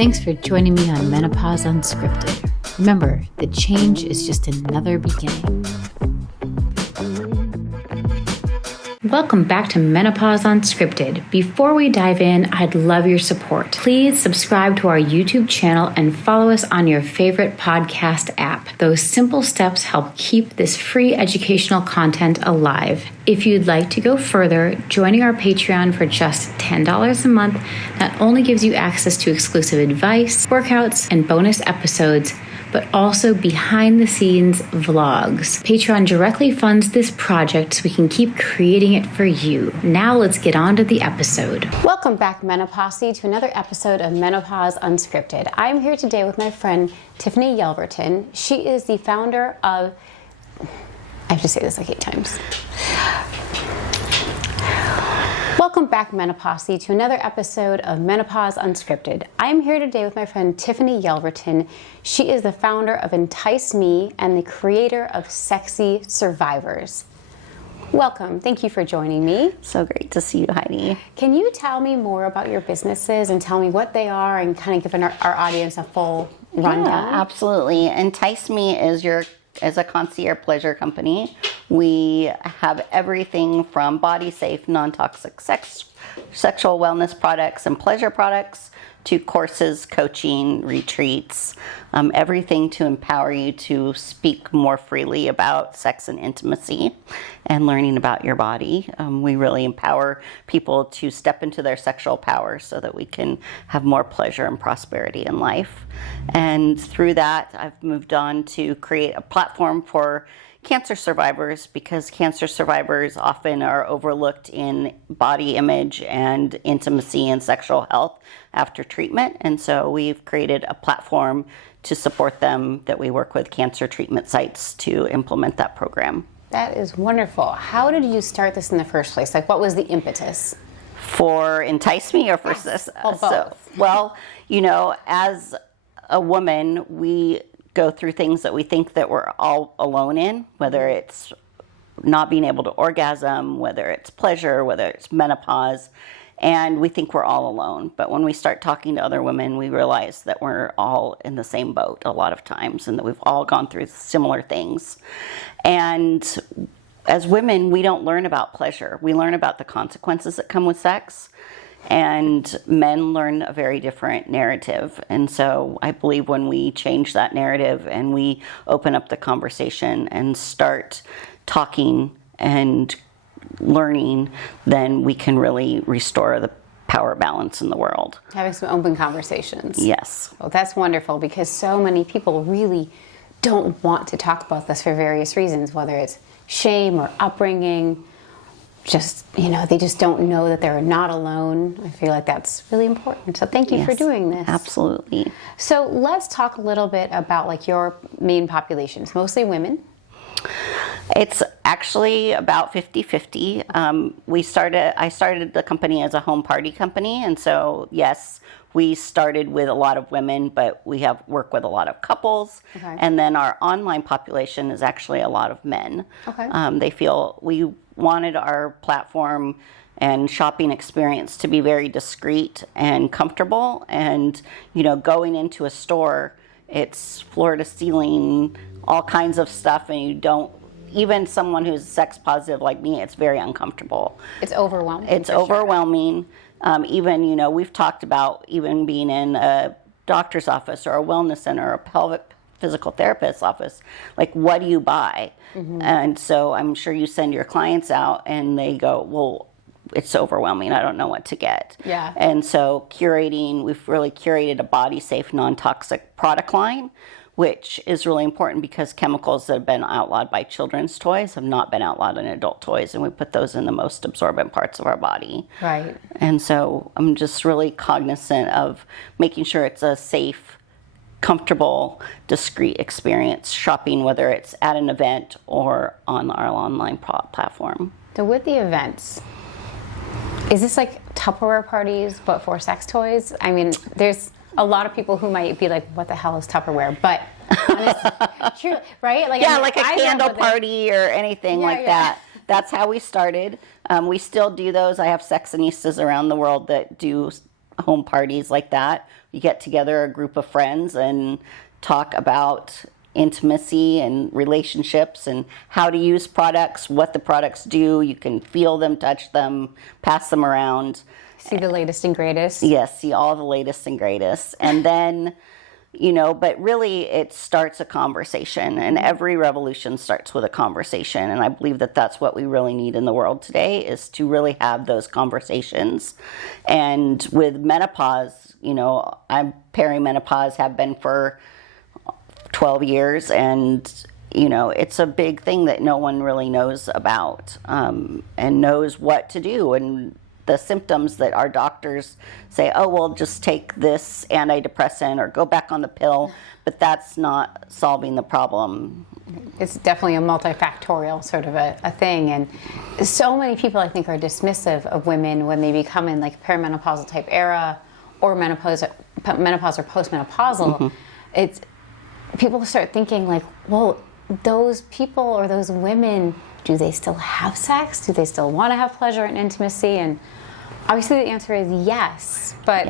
Thanks for joining me on Menopause Unscripted. Remember, the change is just another beginning. Welcome back to Menopause Unscripted. Before we dive in, I'd love your support. Please subscribe to our YouTube channel and follow us on your favorite podcast app. Those simple steps help keep this free educational content alive. If you'd like to go further, joining our Patreon for just $10 a month not only gives you access to exclusive advice, workouts, and bonus episodes, but also behind-the-scenes vlogs. Patreon directly funds this project so we can keep creating it for you. Now let's get on to the episode. Welcome back, Menopause, to another episode of Menopause Unscripted. I'm here today with my friend Tiffany Yelverton. She is the founder of... I have to say this like 8 times. Welcome back, Menopause, to another episode of Menopause Unscripted. I'm here today with my friend Tiffany Yelverton. She is the founder of Entice Me and the creator of Sexy Survivors. Welcome. Thank you for joining me. So great to see you, Heidi. Can you tell me more about your businesses and tell me what they are and kind of give our audience a full rundown? Yeah, absolutely. Entice Me is a concierge pleasure company. We have everything from body safe, non-toxic sexual wellness products and pleasure products to courses, coaching, retreats, everything to empower you to speak more freely about sex and intimacy and learning about your body. We really empower people to step into their sexual power so that we can have more pleasure and prosperity in life. And through that, I've moved on to create a platform for cancer survivors, because cancer survivors often are overlooked in body image and intimacy and sexual health after treatment. And so we've created a platform to support them that we work with cancer treatment sites to implement that program. That is wonderful. How did you start this in the first place? Like, what was the impetus? For Entice Me or for this? Well, both. Well, as a woman, we go through things that we think that we're all alone in, whether it's not being able to orgasm, whether it's pleasure, whether it's menopause, and we think we're all alone. But when we start talking to other women, we realize that we're all in the same boat a lot of times and that we've all gone through similar things. And as women, we don't learn about pleasure. We learn about the consequences that come with sex. And men learn a very different narrative. And so I believe when we change that narrative and we open up the conversation and start talking and learning, then we can really restore the power balance in the world. Having some open conversations. Yes. Well, that's wonderful, because so many people really don't want to talk about this for various reasons, whether it's shame or upbringing. They just don't know that they're not alone. I feel like that's really important. So thank you for doing this. Absolutely. So let's talk a little bit about like your main populations, mostly women. It's actually about 50-50. I started the company as a home party company. And so, yes, we started with a lot of women, but we have work with a lot of couples. Okay. And then our online population is actually a lot of men. Okay. They feel we wanted our platform and shopping experience to be very discreet and comfortable. And, going into a store, it's floor to ceiling, all kinds of stuff, and even someone who's sex positive like me, it's very uncomfortable. It's overwhelming. It's overwhelming. Even, we've talked about even being in a doctor's office or a wellness center or a pelvic physical therapist's office. Like, what do you buy? Mm-hmm. And so I'm sure you send your clients out and they go, well, it's overwhelming. I don't know what to get. Yeah. And so we've really curated a body safe, non-toxic product line, which is really important because chemicals that have been outlawed by children's toys have not been outlawed in adult toys, and we put those in the most absorbent parts of our body. Right. And so I'm just really cognizant of making sure it's a safe, comfortable, discreet experience shopping, whether it's at an event or on our online platform. So with the events, is this like Tupperware parties but for sex toys? I mean, there's a lot of people who might be like, what the hell is Tupperware? But honestly, true, right? Like, yeah, like a candle party or anything that. That's how we started. We still do those. I have sexonistas around the world that do home parties like that. You get together a group of friends and talk about intimacy and relationships and how to use products, what the products do. You can feel them, touch them, pass them around. See the latest and greatest. Yes, see all the latest and greatest. And then, but really it starts a conversation, and every revolution starts with a conversation. And I believe that that's what we really need in the world today, is to really have those conversations. And with menopause, I'm perimenopause, have been for 12 years, and it's a big thing that no one really knows about, and knows what to do. And the symptoms that our doctors say, oh, well, just take this antidepressant or go back on the pill, but that's not solving the problem. It's definitely a multifactorial sort of a thing. And so many people, I think, are dismissive of women when they become in like perimenopausal type era or menopause or postmenopausal. It's people start thinking like, well, those people or those women, do they still have sex? Do they still want to have pleasure and intimacy? And obviously the answer is yes, but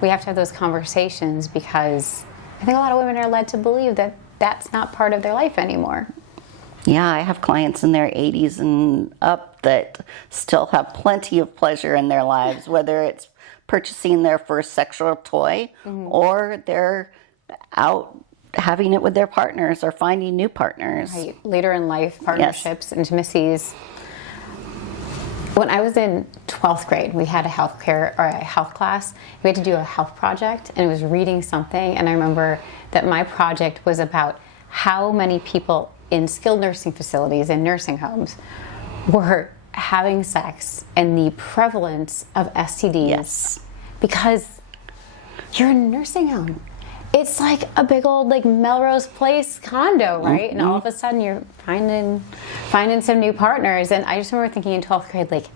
we have to have those conversations, because I think a lot of women are led to believe that that's not part of their life anymore. Yeah, I have clients in their 80s and up that still have plenty of pleasure in their lives, whether it's purchasing their first sexual toy or they're out having it with their partners or finding new partners. Right. Later in life, partnerships, intimacies. When I was in 12th grade, we had a health class. We had to do a health project, and it was reading something. And I remember that my project was about how many people in skilled nursing facilities and nursing homes were having sex and the prevalence of STDs. Yes. Because you're in a nursing home. It's like a big old like Melrose Place condo, right? And all of a sudden you're finding some new partners. And I just remember thinking in 12th grade, like,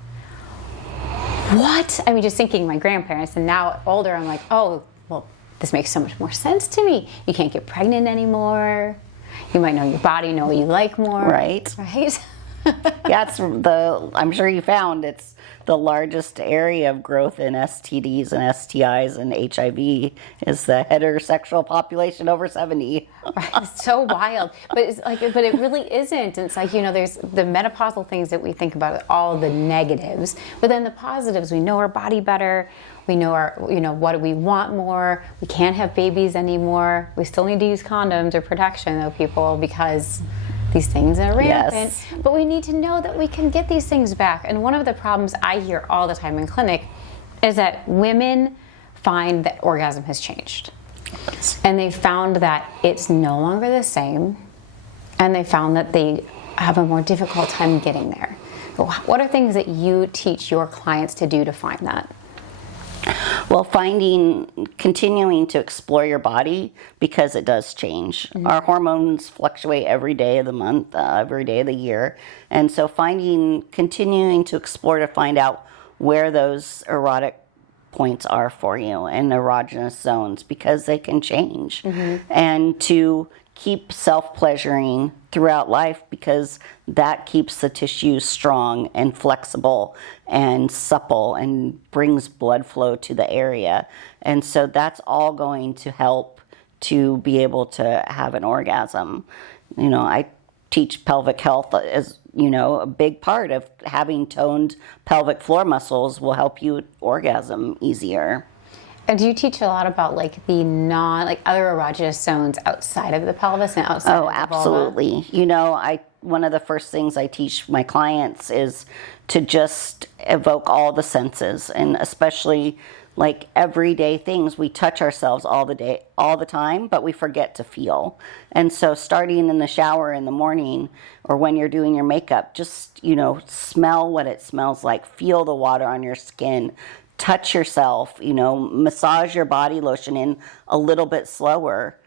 what? I mean, just thinking my grandparents, and now older, I'm like, oh, well, this makes so much more sense to me. You can't get pregnant anymore. You might know your body, know what you like more. Right. Right? Yeah, I'm sure you found it's the largest area of growth in STDs and STIs and HIV is the heterosexual population over 70. Right, it's so wild, but but it really isn't. It's like, there's the menopausal things that we think about, all the negatives, but then the positives. We know our body better. We know what do we want more. We can't have babies anymore. We still need to use condoms or protection, though, people, because these things are rampant. Yes. But we need to know that we can get these things back. And one of the problems I hear all the time in clinic is that women find that orgasm has changed. And they found that it's no longer the same. And they found that they have a more difficult time getting there. What are things that you teach your clients to do to find that? Well, continuing to explore your body, because it does change. Our hormones fluctuate every day of the month, every day of the year. And so continuing to explore to find out where those erotic points are for you and erogenous zones, because they can change. And to keep self-pleasuring throughout life, because that keeps the tissue strong and flexible and supple and brings blood flow to the area. And so that's all going to help to be able to have an orgasm. I teach pelvic health as, a big part of having toned pelvic floor muscles will help you orgasm easier. And do you teach a lot about the other erogenous zones outside of the pelvis and outside of the absolutely. vulva? One of the first things I teach my clients is to just evoke all the senses, and especially everyday things. We touch ourselves all the time, but we forget to feel. And so starting in the shower in the morning or when you're doing your makeup, just, smell what it smells like, feel the water on your skin, touch yourself, massage your body lotion in a little bit slower.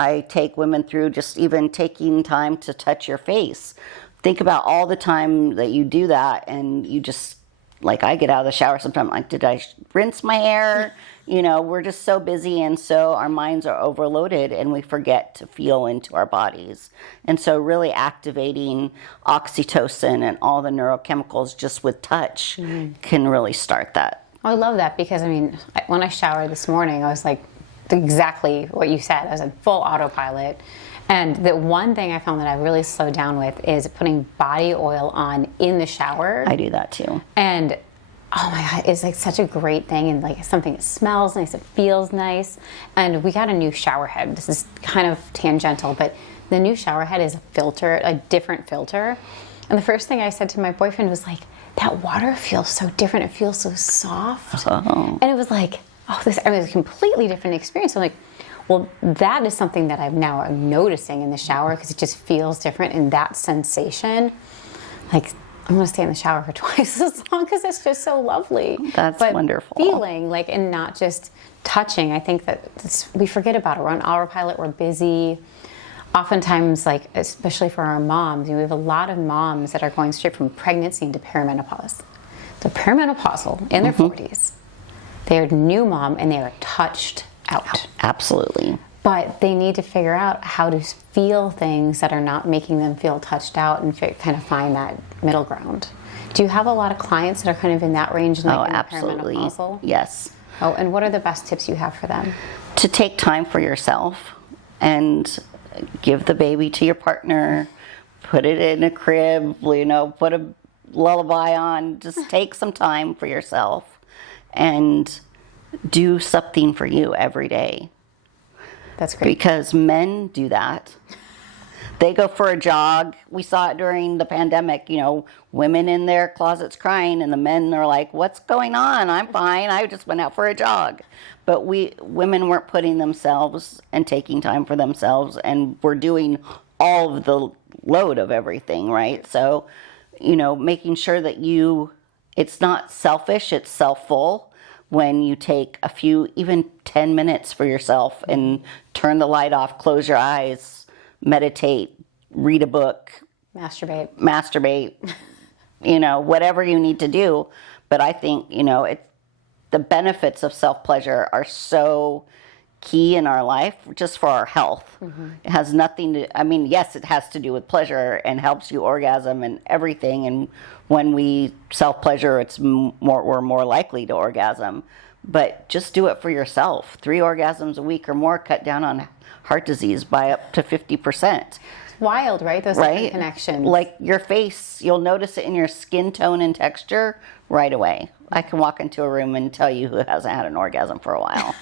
I take women through just even taking time to touch your face. Think about all the time that you do that, and you just, I get out of the shower sometimes, did I rinse my hair? We're just so busy, and so our minds are overloaded, and we forget to feel into our bodies. And so really activating oxytocin and all the neurochemicals just with touch can really start that I love that because, I mean, when I showered this morning, I was like, exactly what you said. I was in full autopilot. And the one thing I found that I really slowed down with is putting body oil on in the shower. I do that too. And oh my God, it's like such a great thing, and like something that smells nice, it feels nice. And we got a new shower head. This is kind of tangential, but the new shower head is a filter, a different filter. And the first thing I said to my boyfriend was like, that water feels so different. It feels so soft. Oh. And it was like, oh, this, I mean, it was a completely different experience. I'm like, well, that is something that I'm noticing in the shower because it just feels different. And that sensation, like, I'm going to stay in the shower for twice as long because it's just so lovely. That's wonderful. Feeling like, and not just touching. I think that we forget about it. We're on autopilot. We're busy. Oftentimes, like, especially for our moms, we have a lot of moms that are going straight from pregnancy into perimenopause. They're perimenopausal in their 40s. They're a new mom and they are touched out. Absolutely. But they need to figure out how to feel things that are not making them feel touched out and kind of find that middle ground. Do you have a lot of clients that are kind of in that range? Like Absolutely. Perimenopausal? Yes. Oh, and what are the best tips you have for them? To take time for yourself and give the baby to your partner, put it in a crib, put a lullaby on, just take some time for yourself and do something for you every day. That's great. Because men do that. They go for a jog. We saw it during the pandemic, women in their closets crying, and the men are like, what's going on? I'm fine. I just went out for a jog. But women weren't putting themselves and taking time for themselves, and we're doing all of the load of everything, right? So, making sure that it's not selfish, it's self-full. When you take a few, even 10 minutes for yourself and turn the light off, close your eyes, meditate, read a book. Masturbate, whatever you need to do. But I think, the benefits of self-pleasure are so key in our life just for our health. It has nothing to, yes, it has to do with pleasure and helps you orgasm and everything. And when we self-pleasure, we're more likely to orgasm. But just do it for yourself. 3 orgasms a week or more cut down on heart disease by up to 50%. It's wild, right? Those different connections. Like your face, you'll notice it in your skin tone and texture right away. I can walk into a room and tell you who hasn't had an orgasm for a while.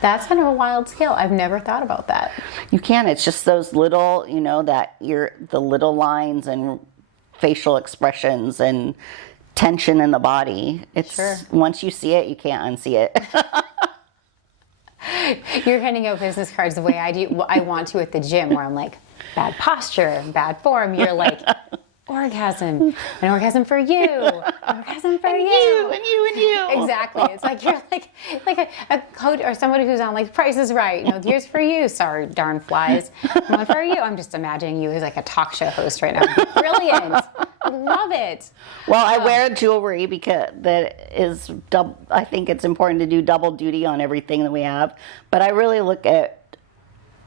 That's kind of a wild scale. I've never thought about that. You can. It's just those little, the little lines and facial expressions and tension in the body. It's once you see it, you can't unsee it. You're handing out business cards the way I do. I want to at the gym, where I'm like, bad posture, bad form. You're like, orgasm, an orgasm for you, an orgasm for you. And you. Exactly. It's like you're like a coach or somebody who's on like Price is Right. Here's for you. Sorry, darn flies. One for you. I'm just imagining you as like a talk show host right now. Brilliant. I love it. Well, I wear jewelry because I think it's important to do double duty on everything that we have. But I really look at,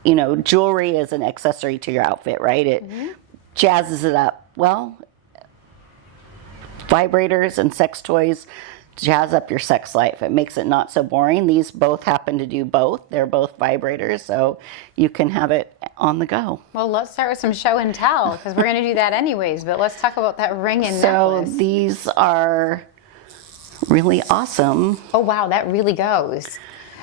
jewelry as an accessory to your outfit, right? It jazzes it up. Well, vibrators and sex toys jazz up your sex life. It makes it not so boring. These both happen to do both. They're both vibrators, so you can have it on the go. Well, let's start with some show and tell, because we're going to do that anyways, but let's talk about that ring and necklace. So these are really awesome. Oh, wow, that really goes.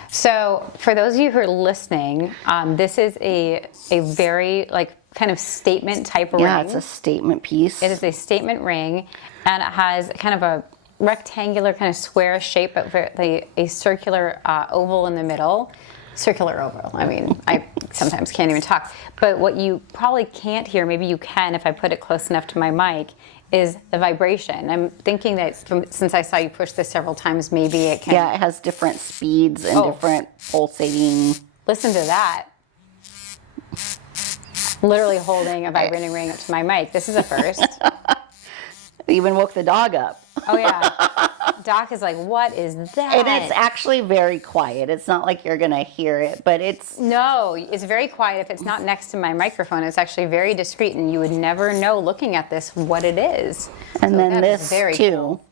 So for those of you who are listening, this is a very kind of statement type ring. Yeah, it's a statement piece. It is a statement ring, and it has kind of a rectangular kind of square shape, but a circular oval in the middle. Circular oval. I sometimes can't even talk. But what you probably can't hear, maybe you can if I put it close enough to my mic, is the vibration. I'm thinking that since I saw you push this several times, maybe it can... Yeah, it has different speeds and different pulsating... Listen to that. Literally holding a vibrating ring up to my mic. This is a first. Even woke the dog up. Oh, yeah. Doc is like, what is that? And it's actually very quiet. It's not like you're going to hear it, but it's... No, it's very quiet. If it's not next to my microphone, it's actually very discreet, and you would never know looking at this what it is. And so then that this, is very too. cool.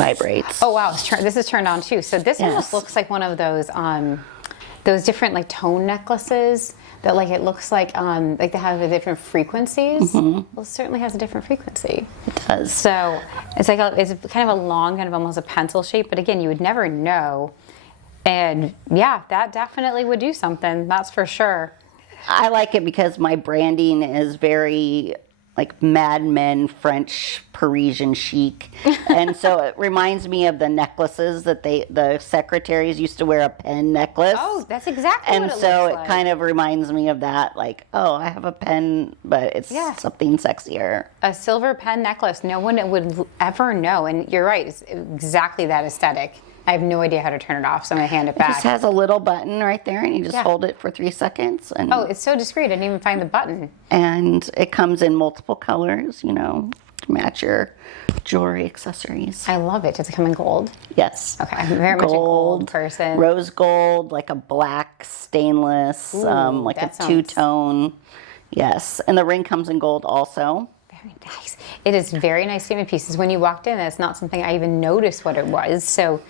vibrates. Oh wow, this is turned on too. So this almost looks like one of those different like tone necklaces that like it looks like they have the different frequencies. Well, it certainly has a different frequency. It does. So it's like it's kind of a long, kind of almost a pencil shape. But again, you would never know. And yeah, that definitely would do something. That's for sure. I like it because my branding is very like Mad Men, French, Parisian chic. And so it reminds me of the necklaces that the secretaries used to wear, a pen necklace. Oh, that's exactly and what it so looks it like. kind of reminds me of that, like, oh, I have a pen, but it's something sexier. A silver pen necklace. No one would ever know. And you're right. It's exactly that aesthetic. I have no idea how to turn it off, so I'm going to hand it back. It just has a little button right there, and you just hold it for 3 seconds. And oh, it's so discreet. I didn't even find the button. And it comes in multiple colors, you know, to match your jewelry accessories. I love it. Does it come in gold? Yes. Okay, I'm very much a gold person. Rose gold, like a black stainless, like a two-tone. Yes, and the ring comes in gold also. Very nice. It is very nice statement pieces. When you walked in, it's not something I even noticed what it was. So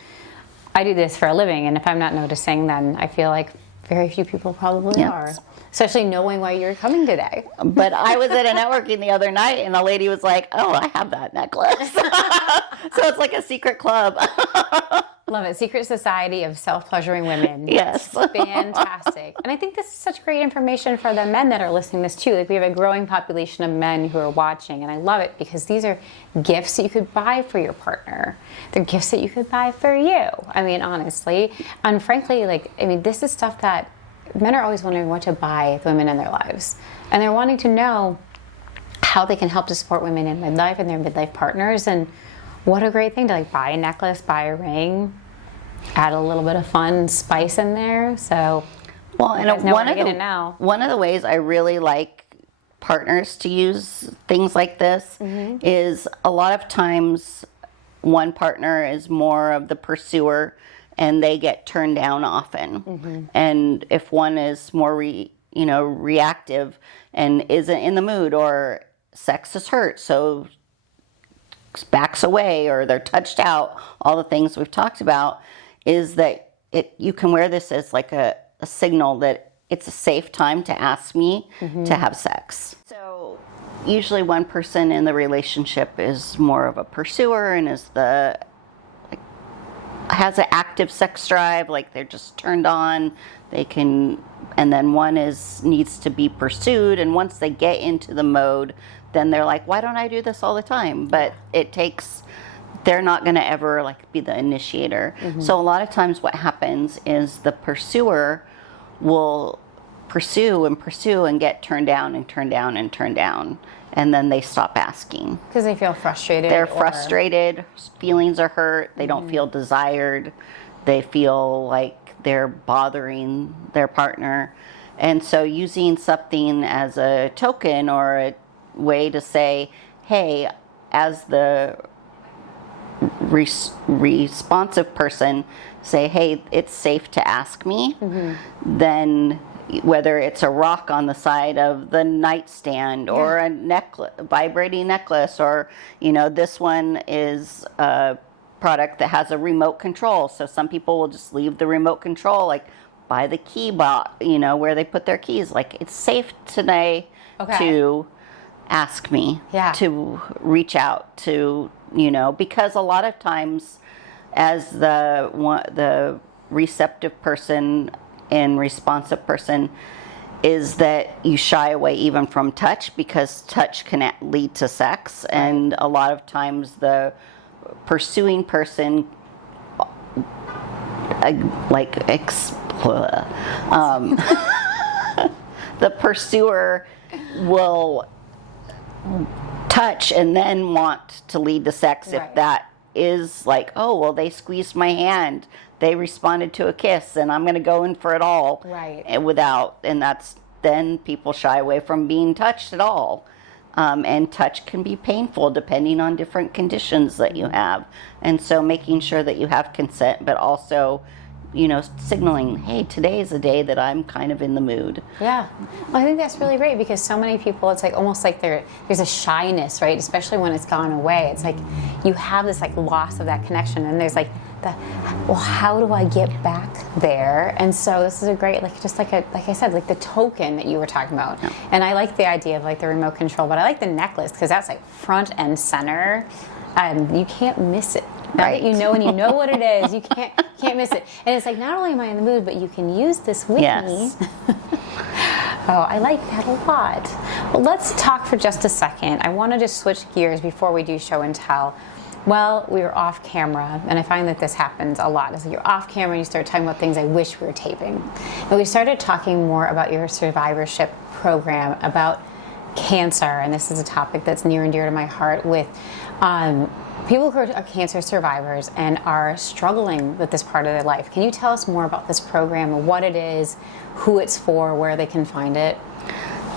I do this for a living, and if I'm not noticing, then I feel like very few people probably are. Especially knowing why you're coming today. But I was at a networking the other night, and a lady was like, oh, I have that necklace. So it's like a secret club. Love it. Secret society of self-pleasuring women. Yes. Fantastic. And I think this is such great information for the men that are listening to this too. Like, we have a growing population of men who are watching, and I love it because these are gifts that you could buy for your partner. They're gifts that you could buy for you. I mean, honestly. And frankly, this is stuff that men are always wondering what to buy the women in their lives. And they're wanting to know how they can help to support women in midlife and their midlife partners. And what a great thing to like buy a necklace, buy a ring, add a little bit of fun spice in there. So, well, and one of the ways I really like partners to use things like this is a lot of times one partner is more of the pursuer and they get turned down often. And if one is more reactive and isn't in the mood, or sex is hurt, so backs away, or they're touched out, all the things we've talked about, is that you can wear this as like a signal that it's a safe time to ask me to have sex. So usually one person in the relationship is more of a pursuer and has an active sex drive, like they're just turned on, and then one needs to be pursued, and once they get into the mode, then they're like, why don't I do this all the time? But they're not going to ever be the initiator. So a lot of times what happens is the pursuer will pursue and get turned down and turned down and turned down. And then they stop asking. Because they feel frustrated. They're frustrated. Feelings are hurt. They don't feel desired. They feel like they're bothering their partner. And so using something as a token or a way to say, hey, as the responsive person, say, hey, it's safe to ask me, then whether it's a rock on the side of the nightstand or a vibrating necklace, or this one is a product that has a remote control, so some people will just leave the remote control like by the key box, where they put their keys. Like, it's safe today to ask me, to reach out to, because a lot of times as the receptive person and responsive person is that you shy away even from touch, because touch can lead to sex. And a lot of times the pursuing person the pursuer will touch and then want to lead to sex if that is like, oh, well, they squeezed my hand, they responded to a kiss, and I'm going to go in for it all. And then people shy away from being touched at all. And touch can be painful depending on different conditions that you have. And so making sure that you have consent, but also signaling, hey, today's a day that I'm kind of in the mood. Yeah. Well, I think that's really great because so many people, it's like almost like there's a shyness, right? Especially when it's gone away. It's like you have this like loss of that connection, and there's like how do I get back there? And so this is a great, like I said, like the token that you were talking about. Yeah. And I like the idea of like the remote control, but I like the necklace because that's like front and center. You can't miss it. Right. When you know what it is, you can't miss it. And it's like, not only am I in the mood, but you can use this with me. Oh, I like that a lot. Well, let's talk for just a second. I want to just switch gears before we do show and tell. Well, we were off camera, and I find that this happens a lot. It's like you're off camera and you start talking about things I wish we were taping. And we started talking more about your survivorship program, about cancer, and this is a topic that's near and dear to my heart with people who are cancer survivors and are struggling with this part of their life. Can you tell us more about this program, what it is, who it's for, where they can find it?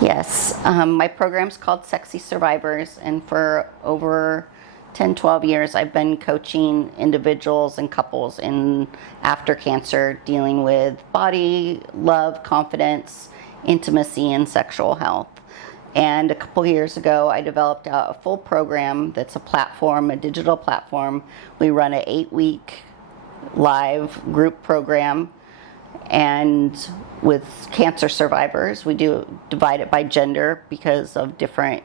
Yes. My program's called Sexy Survivors, and for over 10, 12 years, I've been coaching individuals and couples after cancer, dealing with body, love, confidence, intimacy, and sexual health. And a couple years ago, I developed a full program that's a digital platform. We run an 8-week live group program. And with cancer survivors, we do divide it by gender because of different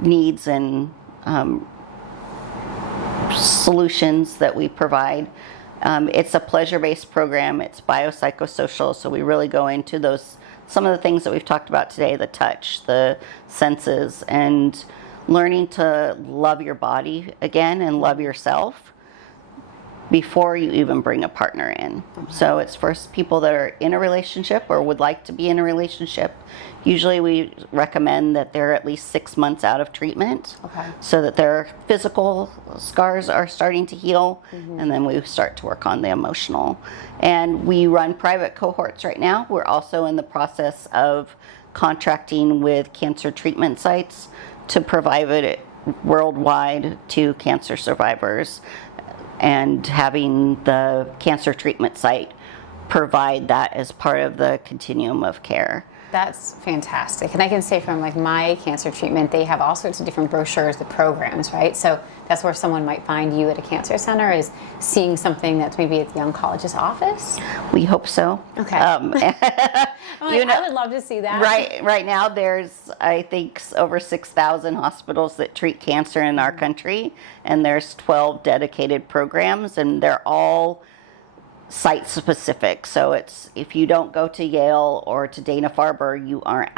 needs and solutions that we provide. It's a pleasure-based program. It's biopsychosocial, so we really go into some of the things that we've talked about today, the touch, the senses, and learning to love your body again and love yourself before you even bring a partner in. So it's for people that are in a relationship or would like to be in a relationship. Usually we recommend that they're at least 6 months out of treatment, so that their physical scars are starting to heal, and then we start to work on the emotional. And we run private cohorts right now. We're also in the process of contracting with cancer treatment sites to provide it worldwide to cancer survivors, and having the cancer treatment site provide that as part of the continuum of care. That's fantastic. And I can say from like my cancer treatment, they have all sorts of different brochures, the programs, right? So that's where someone might find you at a cancer center, is seeing something that's maybe at the oncologist's office. We hope so. Okay. I would love to see that. Right now there's, I think, over 6,000 hospitals that treat cancer in our country, and there's 12 dedicated programs, and they're all site specific. So it's, if you don't go to Yale or to Dana-Farber, you aren't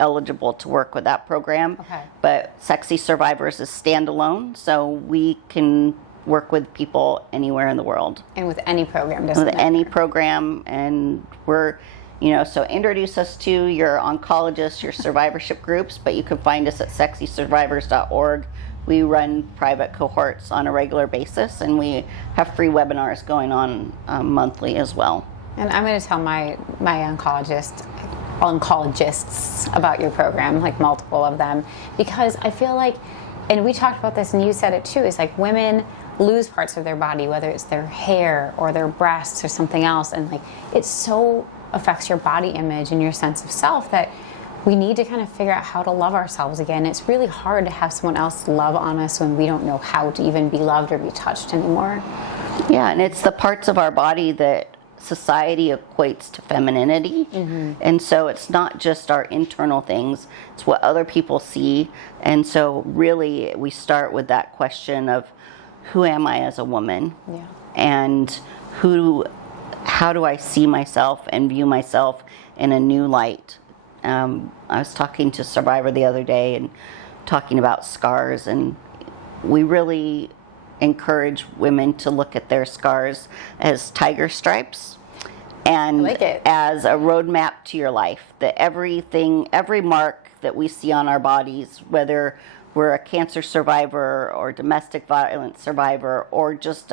eligible to work with that program. But Sexy Survivors is standalone, so we can work with people anywhere in the world. And with any program, doesn't it? With any program, and we're, so introduce us to your oncologist, your survivorship groups, but you can find us at sexysurvivors.org. We run private cohorts on a regular basis, and we have free webinars going on monthly as well. And I'm going to tell my oncologists about your program, like multiple of them, because I feel like, and we talked about this and you said it too, is like women lose parts of their body, whether it's their hair or their breasts or something else, and like it so affects your body image and your sense of self that we need to kind of figure out how to love ourselves again. It's really hard to have someone else love on us when we don't know how to even be loved or be touched anymore. Yeah, and it's the parts of our body that society equates to femininity. And so it's not just our internal things, it's what other people see. And so really we start with that question of, who am I as a woman? Yeah. And how do I see myself and view myself in a new light? I was talking to a survivor the other day and talking about scars, and we really encourage women to look at their scars as tiger stripes and as a roadmap to your life. That every mark that we see on our bodies, whether we're a cancer survivor or domestic violence survivor or just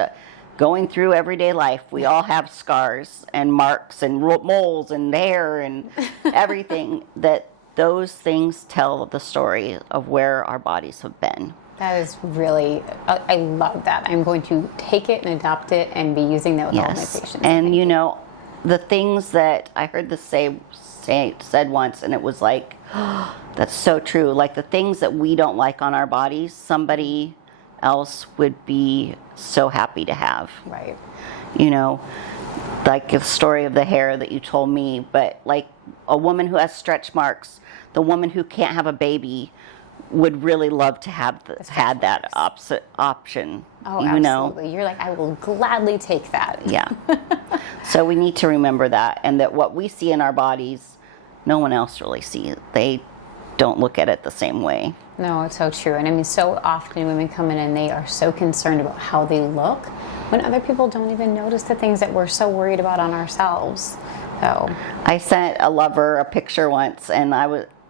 going through everyday life, we all have scars and marks and moles and hair and everything, that those things tell the story of where our bodies have been. That is really, I love that. I'm going to take it and adopt it and be using that with all my patients. And you know, the things that I heard this said once, and it was like, oh, that's so true. Like the things that we don't like on our bodies, somebody else would be so happy to have. Right. You know, like the story of the hair that you told me, but like a woman who has stretch marks, the woman who can't have a baby would really love to have had that option. Oh, you absolutely. know? You're like, I will gladly take that. Yeah. So we need to remember that, and that what we see in our bodies, no one else really sees. They don't look at it the same way. No, it's so true. And I mean, so often women come in and they are so concerned about how they look when other people don't even notice the things that we're so worried about on ourselves. So I sent a lover a picture once, and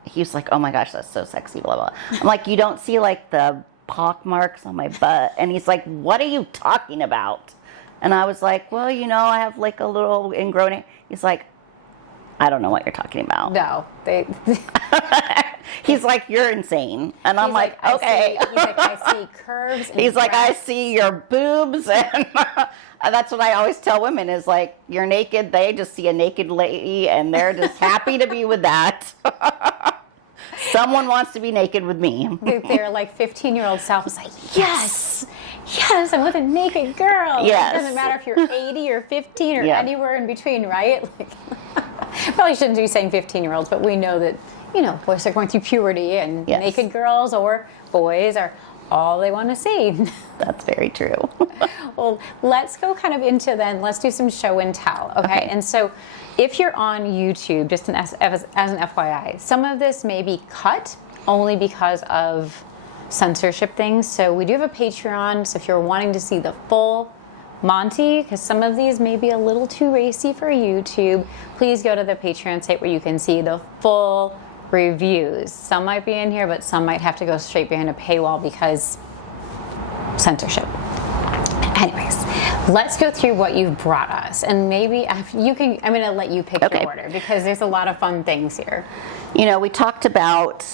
he was like, oh my gosh, that's so sexy, blah, blah. I'm like, you don't see like the pock marks on my butt? And he's like, what are you talking about? And I was like, well, you know, I have like a little ingrown. He's like, I don't know what you're talking about. no, He's like, you're insane. And I'm like, okay. He's like, I see curves. And He's like, I breasts. see your boobs. And that's what I always tell women is like, you're naked. They just see a naked lady and they're just happy to be with that. Someone wants to be naked with me. Their like 15-year-old self is like, yes, I'm with a naked girl. Yes. It doesn't matter if you're 80 or 15 or Yeah. anywhere in between, right? Like, probably shouldn't be saying 15-year-olds, but we know that, you know, boys are going through puberty and Yes. naked girls or boys are all they want to see. That's very true. Well, let's go kind of into then, let's do some show and tell, okay? And so if you're on YouTube, just as an FYI, some of this may be cut only because of censorship things. So we do have a Patreon, so if you're wanting to see the full Monty, because some of these may be a little too racy for YouTube, please go to the Patreon site where you can see the full reviews. Some might be in here, but some might have to go straight behind a paywall because censorship. Anyways, let's go through what you've brought us, and maybe you can. I'm going to let you pick your order because there's a lot of fun things here. You know, we talked about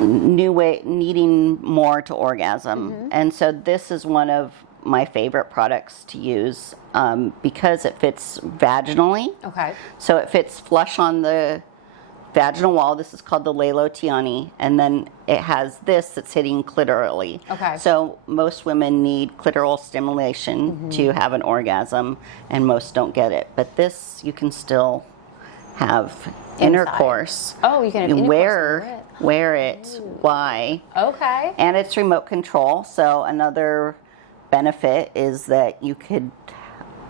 needing more to orgasm, and so this is one of my favorite products to use because it fits vaginally. Okay. So it fits flush on the vaginal wall. This is called the Lelo Tiani, and then it has this that's hitting clitorally. Okay. So most women need clitoral stimulation to have an orgasm, and most don't get it. But this, you can still have intercourse. Oh, you can have intercourse. Wear it. Why? Okay. And it's remote control. So another benefit is that you could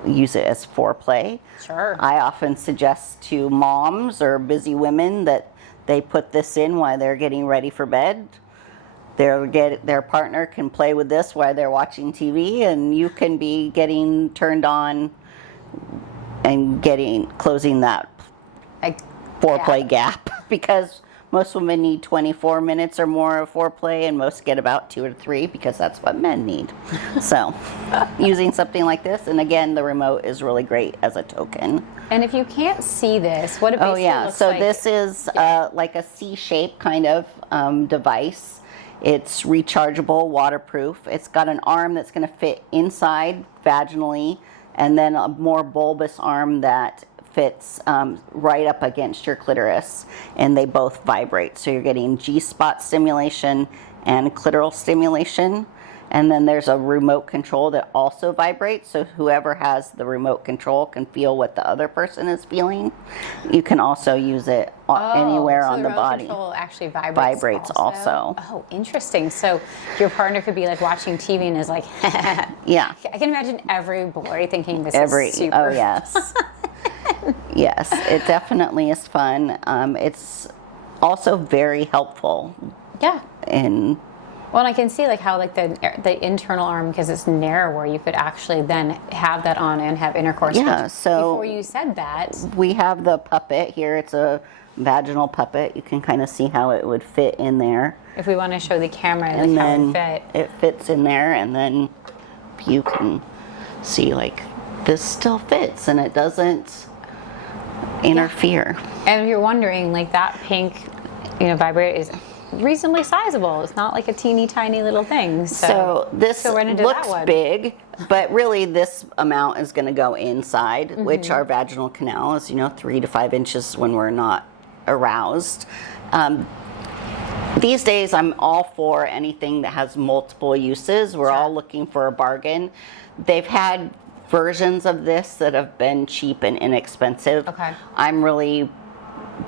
use it as foreplay. Sure. I often suggest to moms or busy women that they put this in while they're getting ready for bed. Their partner can play with this while they're watching TV, and you can be getting turned on and closing that foreplay gap because most women need 24 minutes or more of foreplay, and most get about 2 or 3 because that's what men need. So, using something like this, and again, the remote is really great as a token. And if you can't see this, what it basically looks so like. this is like a C-shaped kind of device. It's rechargeable, waterproof. It's got an arm that's going to fit inside vaginally, and then a more bulbous arm that fits right up against your clitoris, and they both vibrate. So you're getting G-spot stimulation and clitoral stimulation. And then there's a remote control that also vibrates, so whoever has the remote control can feel what the other person is feeling. You can also use it anywhere on the body. The remote control actually Vibrates also. Oh, interesting. So your partner could be like watching TV and is like, yeah. I can imagine every boy thinking this is super. Oh, yes. Yes, it definitely is fun. It's also very helpful. Yeah. Well, and I can see like how like the internal arm, because it's narrower, you could actually then have that on and have intercourse. Yeah, so before you said that, we have the puppet here. It's a vaginal puppet. You can kind of see how it would fit in there. If we want to show the camera like And how then it fit. it fits in there, and then you can see like this still fits and it doesn't interfere. And if you're wondering, like that pink, vibrator is reasonably sizable. It's not like a teeny tiny little thing. So this right into looks that one. big, but really this amount is going to go inside, which our vaginal canal is, 3 to 5 inches when we're not aroused. These days, I'm all for anything that has multiple uses. We're all looking for a bargain. They've had versions of this that have been cheap and inexpensive. Okay. I'm really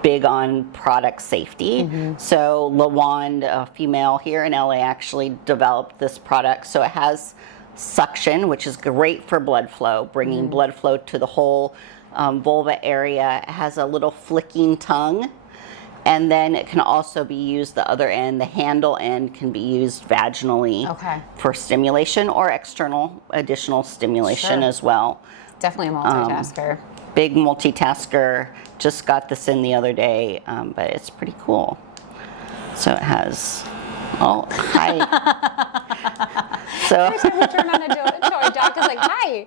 big on product safety. So LaWand, a female here in LA, actually developed this product. So it has suction, which is great for blood flow, bringing blood flow to the whole vulva area. It has a little flicking tongue. And then it can also be used the other end. The handle end can be used vaginally for stimulation or external additional stimulation as well. Definitely a multitasker. Big multitasker. Just got this in the other day, but it's pretty cool. So it has, hi. So Every time we turn on a toy, Doc is like, hi.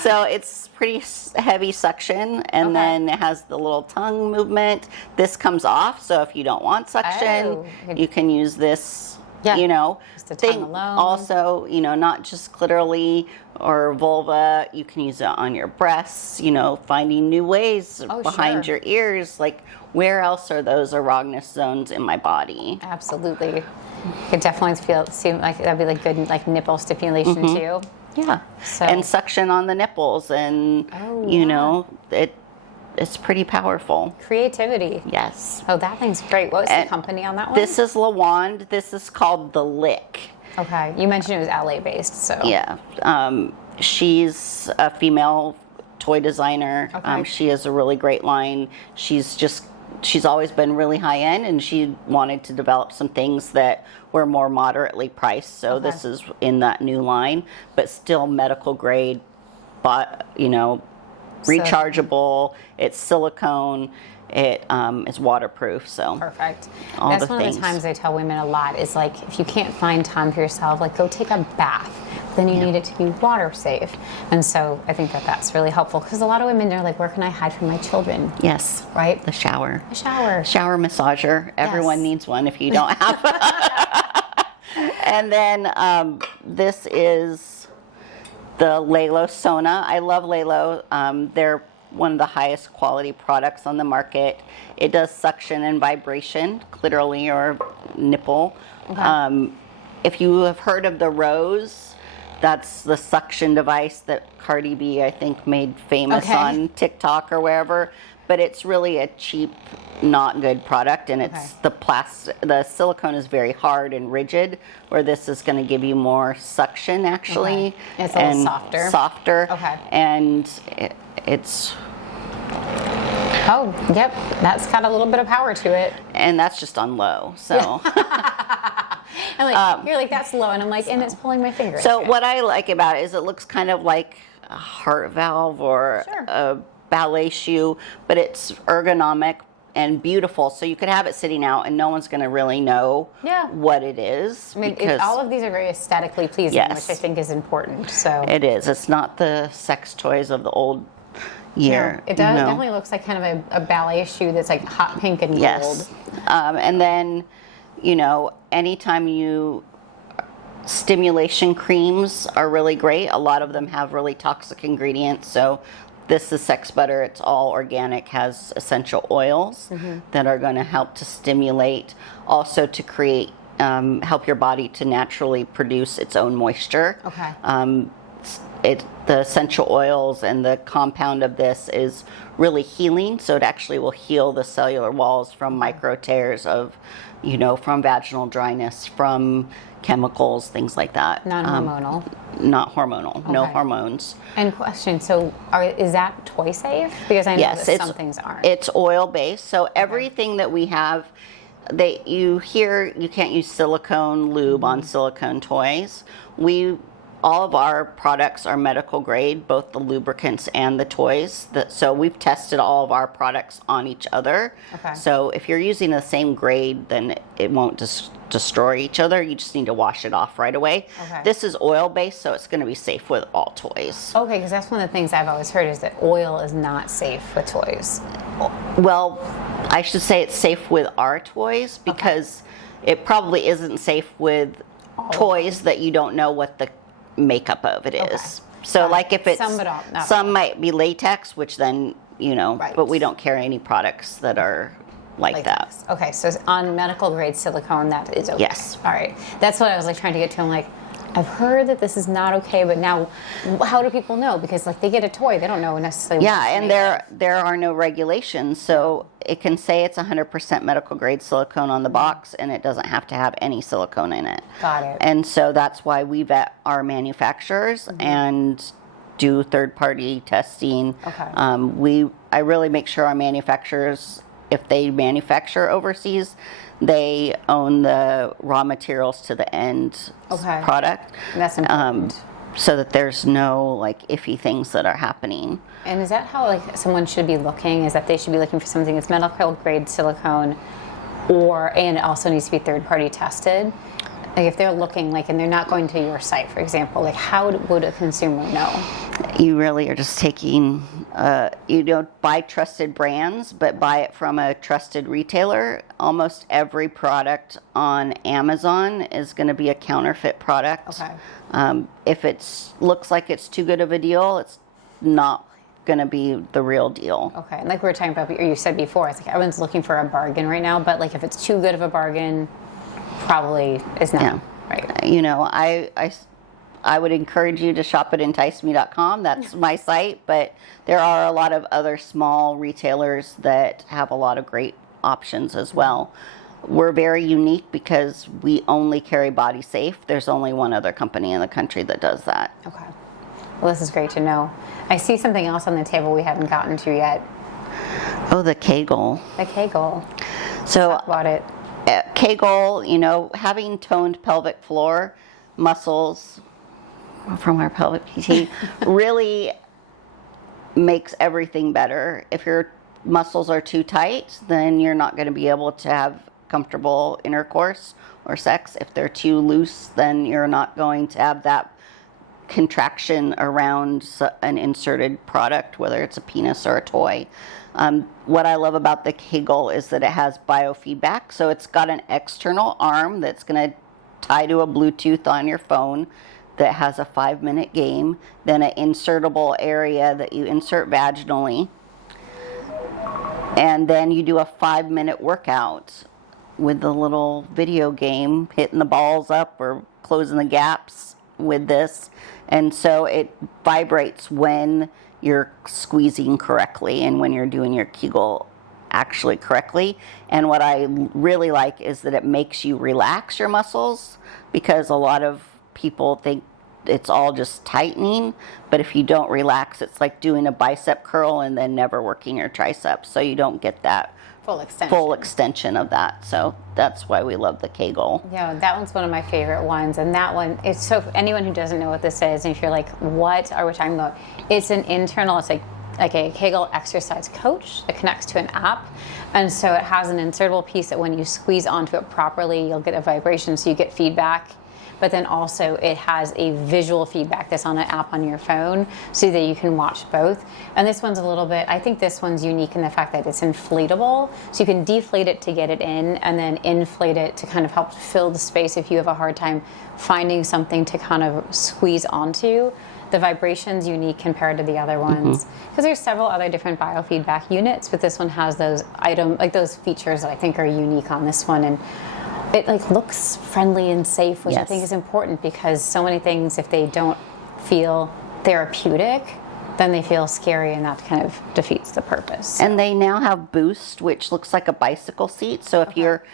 So it's pretty heavy suction, and then it has the little tongue movement. This comes off, so if you don't want suction, you can use this, just the tongue alone. Also, not just clitorally or vulva, you can use it on your breasts, finding new ways behind your ears, like where else are those erogenous zones in my body? Absolutely. You could definitely seem like that'd be like good like nipple stimulation too. Yeah. So. And suction on the nipples, and it's pretty powerful. Creativity. Yes. Oh, that thing's great. What was the company on that one? This is LaWand. This is called The Lick. Okay. You mentioned it was LA based, so. Yeah. She's a female toy designer. Okay. She has a really great line. She's always been really high end, and she wanted to develop some things that were more moderately priced. So this is in that new line, but still medical grade, but rechargeable. It's silicone. It is waterproof. So perfect. All That's the one things. of the times I tell women a lot is like, if you can't find time for yourself, like go take a bath. Then you need it to be water safe. And so I think that that's really helpful, because a lot of women are like, where can I hide from my children? Yes. Right? The shower. A shower. Shower massager. Everyone needs one if you don't have one. And then this is the Lelo Sona. I love Lelo. They're one of the highest quality products on the market. It does suction and vibration, clitorally or nipple. Okay. If you have heard of the Rose, that's the suction device that Cardi B, I think, made famous on TikTok or wherever. But it's really a cheap, not good product, and it's the silicone is very hard and rigid, where this is going to give you more suction actually. It's a little softer. Softer. Okay. And it's. Oh, yep. That's got a little bit of power to it. And that's just on low. So. I'm like, you're like, that's low, and I'm like, and it's pulling my finger. So what I like about it is it looks kind of like a heart valve or a ballet shoe, but it's ergonomic and beautiful. So you could have it sitting out, and no one's going to really know what it is. I mean, all of these are very aesthetically pleasing, which I think is important. So it is. It's not the sex toys of the old year. It does. Definitely looks like kind of a ballet shoe that's like hot pink and gold. And then, anytime stimulation creams are really great. A lot of them have really toxic ingredients. So this is Sex Butter. It's all organic, has essential oils that are going to help to stimulate, also to create, help your body to naturally produce its own moisture. Okay. The essential oils and the compound of this is really healing, so it actually will heal the cellular walls from micro tears of, from vaginal dryness, from chemicals, things like that. Non-hormonal. Not hormonal. No hormones. And question, so is that toy safe? Because I know that some things aren't. It's oil based, so everything that we have, you can't use silicone lube on silicone toys. All of our products are medical grade, both the lubricants and the toys. So we've tested all of our products on each other. Okay. So if you're using the same grade, then it won't destroy each other. You just need to wash it off right away. Okay. This is oil-based, so it's going to be safe with all toys. Okay, because that's one of the things I've always heard is that oil is not safe with toys. Well, I should say it's safe with our toys because it probably isn't safe with toys that you don't know what the makeup of it is. So like if it's, some might be latex, which then, you know, but we don't carry any products that are like that. Okay, so on medical grade silicone, that is okay. Yes. All right. That's what I was like trying to get to. I'm like, I've heard that this is not okay, but now how do people know? Because like they get a toy, they don't know necessarily. Yeah, and there are no regulations, so it can say it's 100% medical grade silicone on the box, and it doesn't have to have any silicone in it. Got it. And so that's why we vet our manufacturers and do third-party testing. Okay. I really make sure our manufacturers, if they manufacture overseas, they own the raw materials to the end product. That's important. So that there's no like iffy things that are happening. And is that how like someone should be looking? Is that they should be looking for something that's medical grade silicone, and it also needs to be third party tested? Like if they're looking like, and they're not going to your site, for example, like how would a consumer know? You really are just taking, you don't buy trusted brands, but buy it from a trusted retailer. Almost every product on Amazon is going to be a counterfeit product. Okay. If it looks like it's too good of a deal, it's not going to be the real deal. Okay. And like we were talking about, or you said before, it's like everyone's looking for a bargain right now, but like if it's too good of a bargain, probably is not right. You know, I would encourage you to shop at enticeme.com. That's my site, but there are a lot of other small retailers that have a lot of great options as well. We're very unique because we only carry Body Safe. There's only one other company in the country that does that. Okay. Well, this is great to know. I see something else on the table we haven't gotten to yet. Oh, the kGoal. The kGoal. So, talk about it. kGoal, you know, having toned pelvic floor muscles from our pelvic PT really makes everything better. If your muscles are too tight, then you're not going to be able to have comfortable intercourse or sex. If they're too loose, then you're not going to have that contraction around an inserted product, whether it's a penis or a toy. What I love about the kGoal is that it has biofeedback. So it's got an external arm that's going to tie to a Bluetooth on your phone that has a 5-minute game, then an insertable area that you insert vaginally, and then you do a 5-minute workout with the little video game, hitting the balls up or closing the gaps with this. And so it vibrates when you're squeezing correctly and when you're doing your kGoal actually correctly. And what I really like is that it makes you relax your muscles, because a lot of people think it's all just tightening, but if you don't relax, it's like doing a bicep curl and then never working your triceps, so you don't get that full extension of that. So that's why we love the kGoal. Yeah, that one's one of my favorite ones, and that one, it's so, anyone who doesn't know what this is, and if you're like, what are we talking about? It's an internal, it's like a kGoal exercise coach that connects to an app, and so it has an insertable piece that when you squeeze onto it properly, you'll get a vibration, so you get feedback. But then also it has a visual feedback that's on an app on your phone, so that you can watch both. And this one's a little bit, I think this one's unique in the fact that it's inflatable. So you can deflate it to get it in, and then inflate it to kind of help fill the space if you have a hard time finding something to kind of squeeze onto. The vibration's unique compared to the other ones, because there's several other different biofeedback units, but this one has those those features that I think are unique on this one. And it like looks friendly and safe, which I think is important, because so many things, if they don't feel therapeutic, then they feel scary, and that kind of defeats the purpose. And they now have Boost, which looks like a bicycle seat. So if you're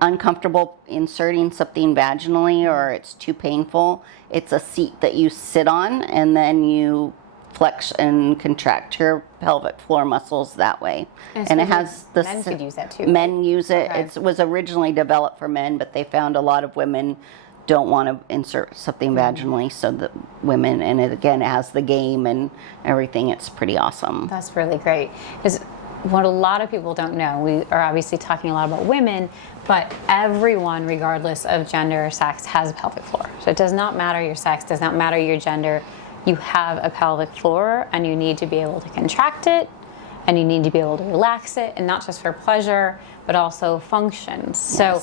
uncomfortable inserting something vaginally or it's too painful, it's a seat that you sit on, and then you flex and contract your pelvic floor muscles that way. And it has the men could use that too. Men use it. It was originally developed for men, but they found a lot of women don't want to insert something vaginally, so that women, and it has the game and everything. It's pretty awesome. That's really great. Because what a lot of people don't know, we are obviously talking a lot about women, but everyone, regardless of gender or sex, has a pelvic floor. So it does not matter your sex, does not matter your gender. You have a pelvic floor, and you need to be able to contract it and you need to be able to relax it, and not just for pleasure, but also function. So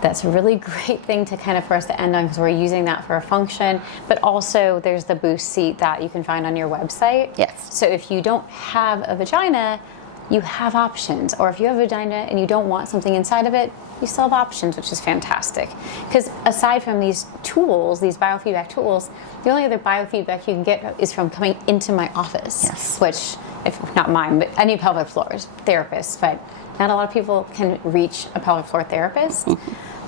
that's a really great thing to kind of for us to end on, because we're using that for a function. But also there's the boost seat that you can find on your website. Yes. So if you don't have a vagina, you have options. Or if you have a vagina and you don't want something inside of it, you still have options, which is fantastic. Because aside from these tools, these biofeedback tools, the only other biofeedback you can get is from coming into my office. Yes. Which, if not mine, but any pelvic floor therapist. But not a lot of people can reach a pelvic floor therapist.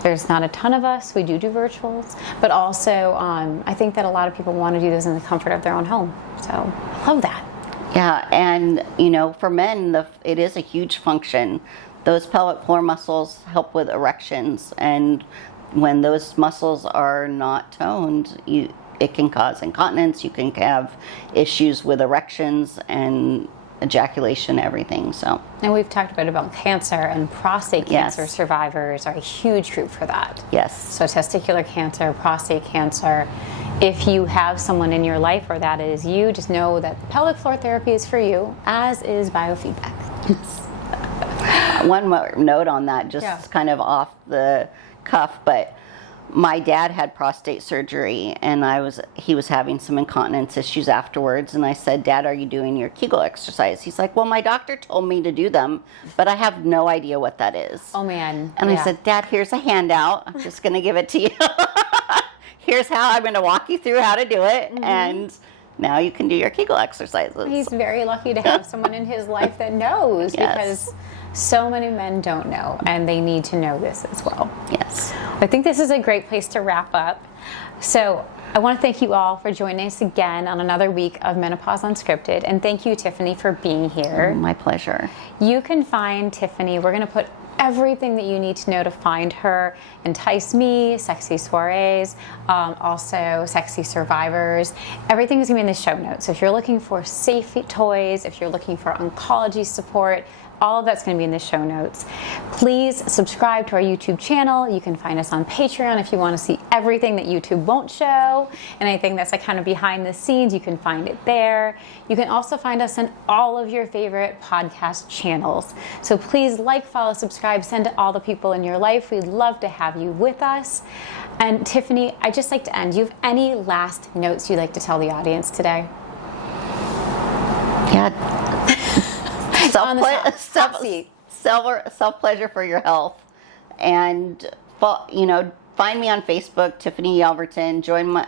There's not a ton of us. We do virtuals. But also, I think that a lot of people want to do this in the comfort of their own home. So I love that. Yeah, and you know, for men, it is a huge function. Those pelvic floor muscles help with erections, and when those muscles are not toned, it can cause incontinence. You can have issues with erections and ejaculation, everything. So, and we've talked about cancer, and prostate cancer survivors are a huge group for that. Yes. So testicular cancer, prostate cancer. If you have someone in your life or that is you, just know that pelvic floor therapy is for you, as is biofeedback. One more note on that, just kind of off the cuff, but my dad had prostate surgery, and he was having some incontinence issues afterwards, and I said, Dad, are you doing your kGoal exercise? He's like, well, my doctor told me to do them, but I have no idea what that is. Oh, man. And I said, Dad, here's a handout. I'm just going to give it to you. Here's how I'm going to walk you through how to do it, and now you can do your kGoal exercises. He's very lucky to have someone in his life that knows, because so many men don't know, and they need to know this as well. Yes. I think this is a great place to wrap up. So I want to thank you all for joining us again on another week of Menopause Unscripted, and thank you, Tiffany, for being here. My pleasure. You can find Tiffany. We're going to put everything that you need to know to find her. Entice Me, Sexy Soirees, also Sexy Survivors. Everything is going to be in the show notes. So if you're looking for safe toys, if you're looking for oncology support, all of that's going to be in the show notes. Please subscribe to our YouTube channel. You can find us on Patreon if you want to see everything that YouTube won't show, and anything that's like kind of behind the scenes, you can find it there. You can also find us on all of your favorite podcast channels. So please like, follow, subscribe, send to all the people in your life. We'd love to have you with us. And Tiffany, I'd just like to end. Do you have any last notes you'd like to tell the audience today? Yeah. Self-pleasure for your health, and find me on Facebook, Tiffany Yelverton. Join my,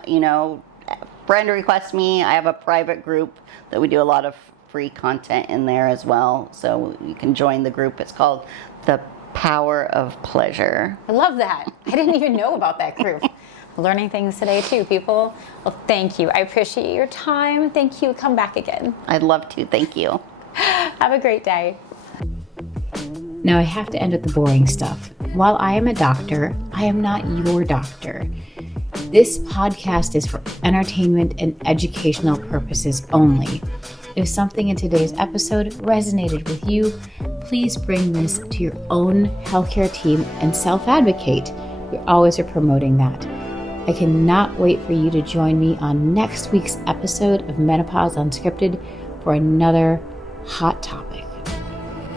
friend request me. I have a private group that we do a lot of free content in there as well, so you can join the group. It's called The Power of Pleasure. I love that. I didn't even know about that group. Learning things today too, people. Well, thank you. I appreciate your time. Thank you. Come back again. I'd love to. Thank you. Have a great day. Now I have to end with the boring stuff. While I am a doctor, I am not your doctor. This podcast is for entertainment and educational purposes only. If something in today's episode resonated with you, please bring this to your own healthcare team and self-advocate. We always are promoting that. I cannot wait for you to join me on next week's episode of Menopause Unscripted for another hot topic.